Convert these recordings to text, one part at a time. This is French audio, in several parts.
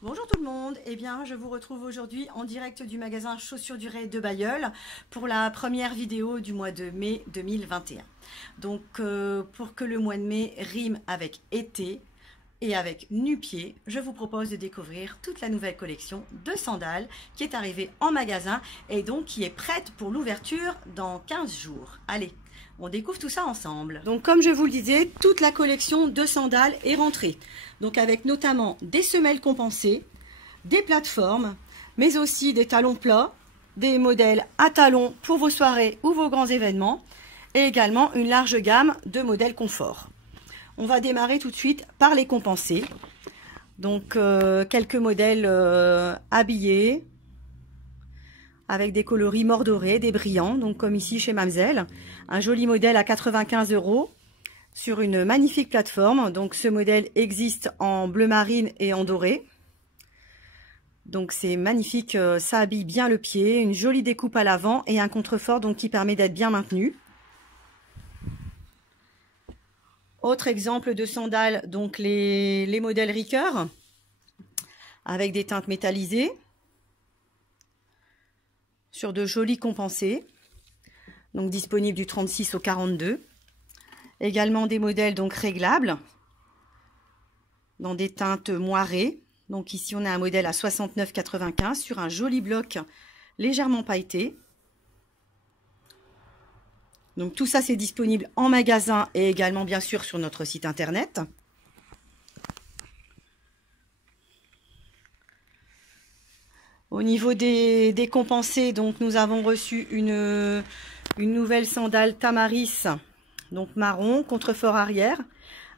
Bonjour tout le monde, eh bien je vous retrouve aujourd'hui en direct du magasin Chaussures du Ré de Bailleul pour la première vidéo du mois de mai 2021. Donc pour que le mois de mai rime avec été et avec nu-pieds, je vous propose de découvrir toute la nouvelle collection de sandales qui est arrivée en magasin et donc qui est prête pour l'ouverture dans 15 jours. Allez, on découvre tout ça ensemble. Donc comme je vous le disais, toute la collection de sandales est rentrée. Donc avec notamment des semelles compensées, des plateformes, mais aussi des talons plats, des modèles à talons pour vos soirées ou vos grands événements, et également une large gamme de modèles confort. On va démarrer tout de suite par les compensés. Donc quelques modèles habillés, avec des coloris mordorés, des brillants, donc comme ici chez Mamselle. Un joli modèle à 95 € sur une magnifique plateforme. Donc ce modèle existe en bleu marine et en doré. Donc c'est magnifique, ça habille bien le pied, une jolie découpe à l'avant et un contrefort donc qui permet d'être bien maintenu. Autre exemple de sandales, donc les modèles Ricoeur avec des teintes métallisées sur de jolis compensés, donc disponibles du 36 au 42. Également des modèles donc réglables dans des teintes moirées. Donc ici on a un modèle à 69,95 sur un joli bloc légèrement pailleté. Donc tout ça c'est disponible en magasin et également bien sûr sur notre site internet. Au niveau des compensés, donc nous avons reçu une nouvelle sandale Tamaris, donc marron, contrefort arrière,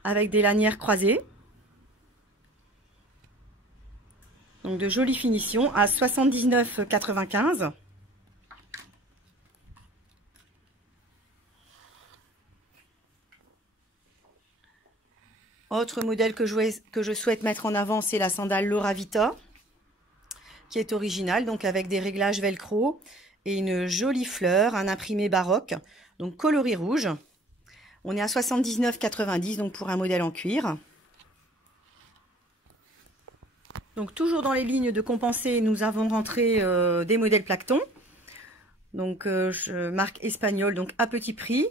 avec des lanières croisées. Donc de jolies finitions à 79,95 €. Autre modèle que je souhaite mettre en avant, c'est la sandale Laura Vita, qui est originale, donc avec des réglages velcro et une jolie fleur, un imprimé baroque, donc coloris rouge. On est à 79,90 €, donc pour un modèle en cuir. Donc toujours dans les lignes de compensés, nous avons rentré des modèles Plaqueton, donc marque espagnole, donc à petit prix,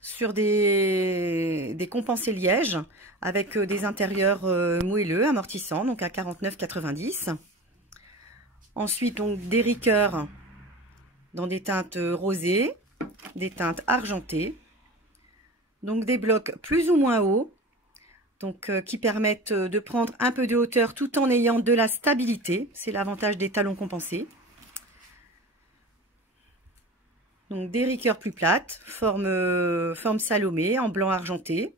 sur des compensés liège avec des intérieurs moelleux, amortissants, donc à 49,90 €. Ensuite, donc des Ricoeur dans des teintes rosées, des teintes argentées, donc des blocs plus ou moins hauts, donc qui permettent de prendre un peu de hauteur tout en ayant de la stabilité. C'est l'avantage des talons compensés. Donc des Ricoeur plus plates, forme Salomé en blanc argenté.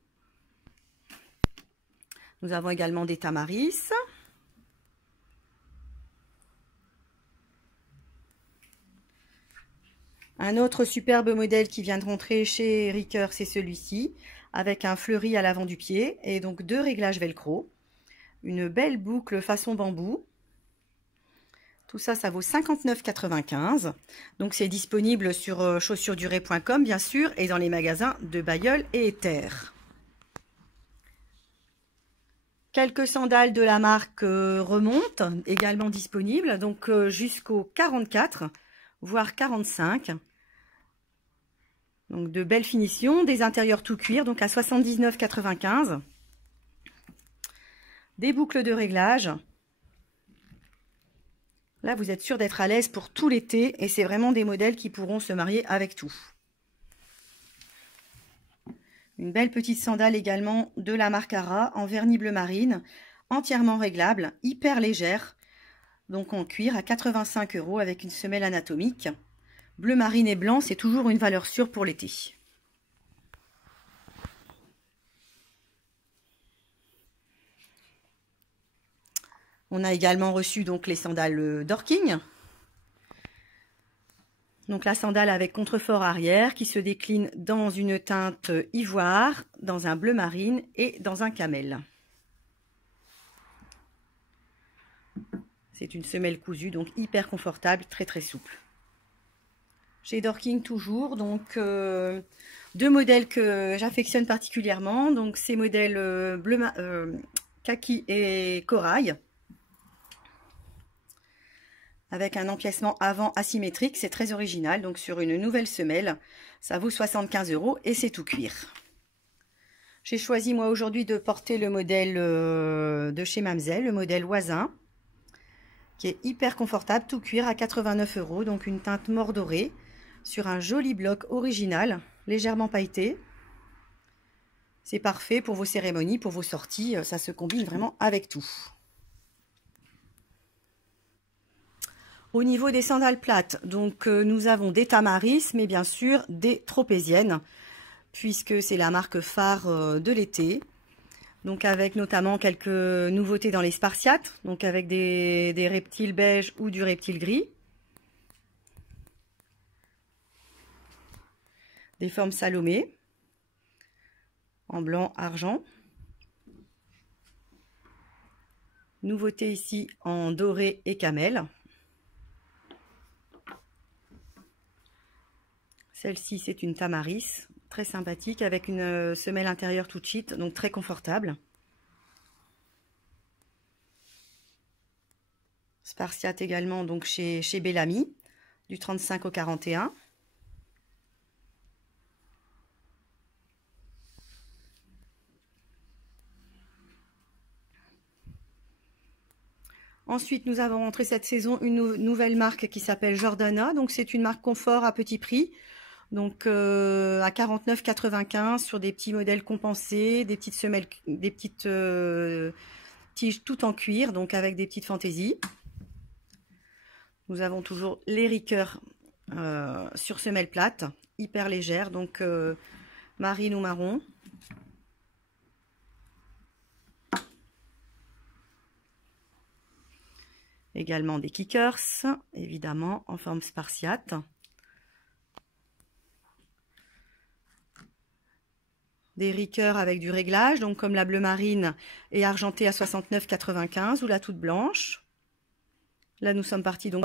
Nous avons également des Tamaris. Un autre superbe modèle qui vient de rentrer chez Ricoeur, c'est celui-ci, avec un fleuri à l'avant du pied et donc deux réglages velcro. Une belle boucle façon bambou. Tout ça, ça vaut 59,95 €. Donc c'est disponible sur chaussuresduré.com bien sûr et dans les magasins de Bailleul et Ether. Quelques sandales de la marque Remonte, également disponibles, donc jusqu'au 44, voire 45. Donc de belles finitions, des intérieurs tout cuir, donc à 79,95 €. Des boucles de réglage. Là, vous êtes sûr d'être à l'aise pour tout l'été et c'est vraiment des modèles qui pourront se marier avec tout. Une belle petite sandale également de la marque Ara en vernis bleu marine, entièrement réglable, hyper légère, donc en cuir à 85 € avec une semelle anatomique. Bleu marine et blanc, c'est toujours une valeur sûre pour l'été. On a également reçu donc les sandales Dorking. Donc la sandale avec contrefort arrière qui se décline dans une teinte ivoire, dans un bleu marine et dans un camel. C'est une semelle cousue, donc hyper confortable, très très souple. Chez Dorking toujours, donc deux modèles que j'affectionne particulièrement. Donc ces modèles bleu kaki et corail. avec un empiècement avant asymétrique. C'est très original. Donc sur une nouvelle semelle, ça vaut 75 € et c'est tout cuir. J'ai choisi moi aujourd'hui de porter le modèle de chez Mamselle, le modèle Oisin, qui est hyper confortable, tout cuir à 89 €, donc une teinte mort dorée, sur un joli bloc original, légèrement pailleté. C'est parfait pour vos cérémonies, pour vos sorties, ça se combine vraiment avec tout. Au niveau des sandales plates, donc nous avons des Tamaris, mais bien sûr des Tropéziennes, puisque c'est la marque phare de l'été. Donc avec notamment quelques nouveautés dans les spartiates, donc avec des reptiles beige ou du reptile gris. Des formes Salomé, en blanc argent. Nouveauté ici en doré et camel. Celle-ci, c'est une Tamaris, très sympathique, avec une semelle intérieure toute cheat, donc très confortable. Spartiate également, donc chez Bellamy, du 35 au 41. Ensuite, nous avons entré cette saison une nouvelle marque qui s'appelle Jordana. Donc, c'est une marque confort à petit prix. Donc, à 49,95 sur des petits modèles compensés, des petites semelles, des petites tiges tout en cuir, donc avec des petites fantaisies. Nous avons toujours les Ricoeur sur semelle plate, hyper légère, donc marine ou marron. Également des kickers, évidemment, en forme spartiate. Des Ricoeur avec du réglage, donc comme la bleu marine et argentée à 69,95 ou la toute blanche. Là, nous sommes partis donc.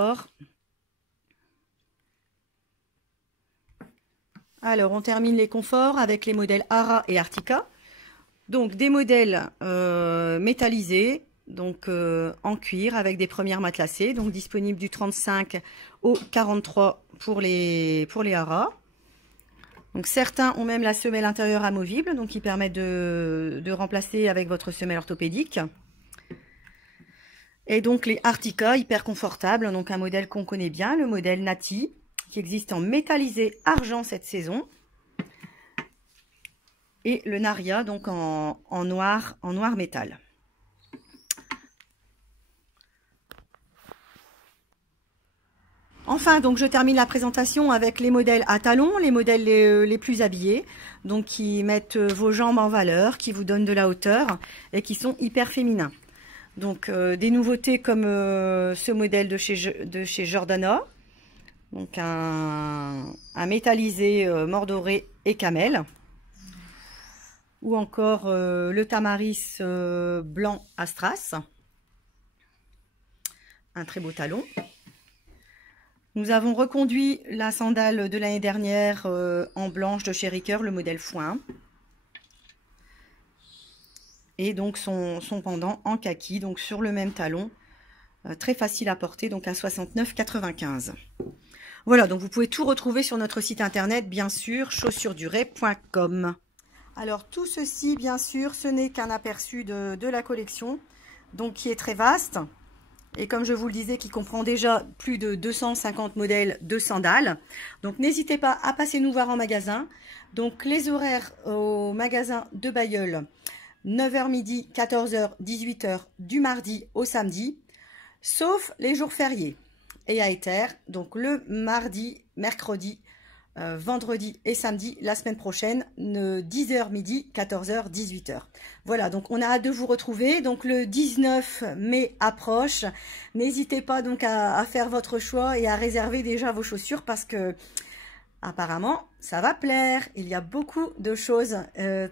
Alors, on termine les conforts avec les modèles Ara et Artica. Donc, des modèles métallisés, donc en cuir avec des premières matelassées, donc disponibles du 35 au 43 pour les haras. Donc certains ont même la semelle intérieure amovible, donc qui permet de remplacer avec votre semelle orthopédique. Et donc les Artica, hyper confortables, donc un modèle qu'on connaît bien, le modèle Nati, qui existe en métallisé argent cette saison. Et le Naria, donc en noir métal. Enfin, donc je termine la présentation avec les modèles à talons, les modèles les plus habillés, donc qui mettent vos jambes en valeur, qui vous donnent de la hauteur et qui sont hyper féminins. Donc des nouveautés comme ce modèle de chez Jordana, donc un métallisé mort doré et camel, ou encore le Tamaris blanc Astras, un très beau talon. Nous avons reconduit la sandale de l'année dernière en blanche de chez Ricoeur, le modèle foin. Et donc son pendant en kaki, donc sur le même talon, très facile à porter, donc à 69,95. Voilà, donc vous pouvez tout retrouver sur notre site internet, bien sûr, chaussuresduret.com. Alors tout ceci, bien sûr, ce n'est qu'un aperçu de la collection, donc qui est très vaste. Et comme je vous le disais, qui comprend déjà plus de 250 modèles de sandales. Donc n'hésitez pas à passer nous voir en magasin. Donc les horaires au magasin de Bailleul, 9h midi, 14h, 18h du mardi au samedi, sauf les jours fériés. Et à Ether, donc le mardi, mercredi, vendredi et samedi, la semaine prochaine, 10h midi, 14h, 18h. Voilà, donc on a hâte de vous retrouver. Donc le 19 mai approche. N'hésitez pas donc à faire votre choix et à réserver déjà vos chaussures parce que apparemment ça va plaire. Il y a beaucoup de choses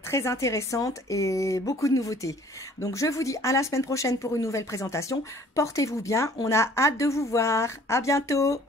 très intéressantes et beaucoup de nouveautés. Donc je vous dis à la semaine prochaine pour une nouvelle présentation. Portez-vous bien, on a hâte de vous voir. À bientôt.